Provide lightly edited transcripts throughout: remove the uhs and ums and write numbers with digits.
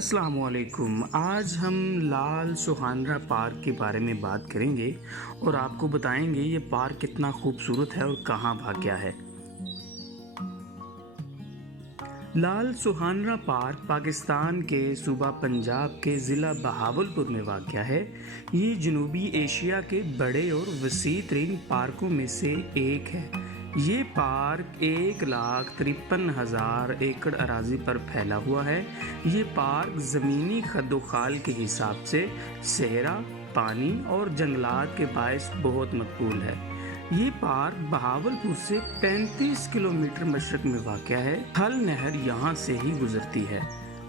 अस्सलाम वालेकुम। आज हम लाल सुहानरा पार्क के बारे में बात करेंगे और आपको बताएंगे ये पार्क कितना खूबसूरत है और कहाँ वाक़या है। लाल सुहानरा पार्क पाकिस्तान के सूबा पंजाब के ज़िला बहावलपुर में वाक़या है। ये जनूबी एशिया के बड़े और वसी तरीन पार्कों में से एक है। ये पार्क 1,53,000 एकड़ अराजी पर फैला हुआ है। ये पार्क ज़मीनी खद्दोखाल के हिसाब से सहरा, पानी और जंगलात के बायस बहुत मकबूल है। ये पार्क बहावलपुर से 35 किलोमीटर मशरक में वाक़या है। हल नहर यहाँ से ही गुजरती है।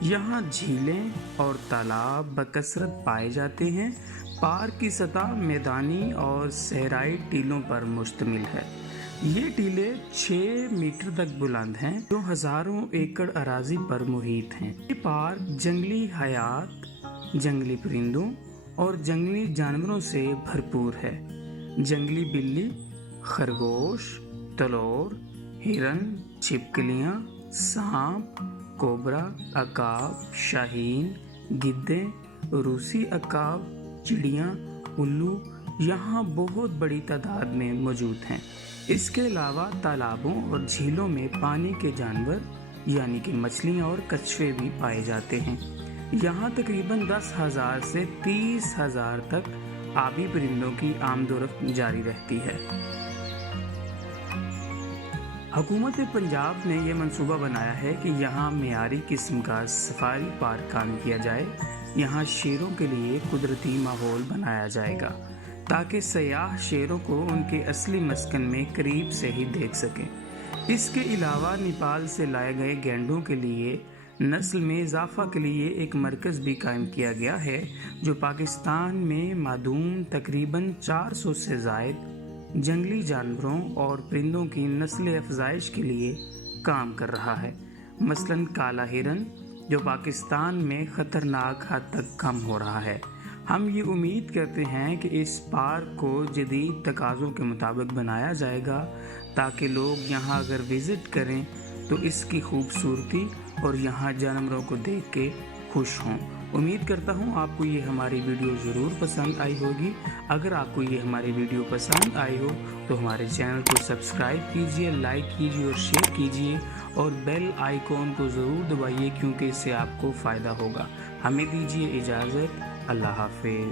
यहाँ झीलें और तालाब बकसरत पाए जाते हैं। पार्क की सतह मैदानी और सहराई टीलों पर मुश्तमिल है। ये टीले 6 मीटर तक बुलंद हैं जो हजारों एकड़ अराजी पर मुहित हैं। ये पार्क जंगली हयात, जंगली परिंदों और जंगली जानवरों से भरपूर है। जंगली बिल्ली, खरगोश, तलोर, हिरन, छिपकलियाँ, सांप, कोबरा, अकाब, शाहीन, गिद्धे, रूसी अकाब, चिड़ियाँ, उल्लू यहाँ बहुत बड़ी तादाद में मौजूद हैं। इसके अलावा तालाबों और झीलों में पानी के जानवर यानी कि मछलियाँ और कछुए भी पाए जाते हैं। यहाँ तकरीबन 10,000 से 30,000 तक आबी परिंदों की आमदोरफ्त जारी रहती है। हुकूमत पंजाब ने यह मंसूबा बनाया है कि यहाँ मेयारी किस्म का सफारी पार्क कायम किया जाए। यहाँ शेरों के लिए कुदरती माहौल बनाया जाएगा ताकि सयाह शेरों को उनके असली मस्कन में करीब से ही देख सकें। इसके अलावा नेपाल से लाए गए गैंडों के लिए नस्ल में इजाफा के लिए एक मरकज़ भी कायम किया गया है जो पाकिस्तान में मादूम तकरीबन 400 से ज़ायद जंगली जानवरों और परिंदों की नस्ल अफजाइश के लिए काम कर रहा है। मसलन काला हिरन जो पाकिस्तान में ख़तरनाक हद तक कम हो रहा है। हम ये उम्मीद करते हैं कि इस पार्क को जदीद तकाज़ों के मुताबिक बनाया जाएगा ताकि लोग यहाँ अगर विज़िट करें तो इसकी खूबसूरती और यहाँ जानवरों को देख के खुश हों। उम्मीद करता हूँ आपको ये हमारी वीडियो ज़रूर पसंद आई होगी। अगर आपको ये हमारी वीडियो पसंद आई हो तो हमारे चैनल को सब्सक्राइब कीजिए, लाइक कीजिए और शेयर कीजिए और बेल आइकॉन को ज़रूर दबाइए क्योंकि इससे आपको फ़ायदा होगा। हमें दीजिए इजाज़त। अल्लाह हाफ़िज़।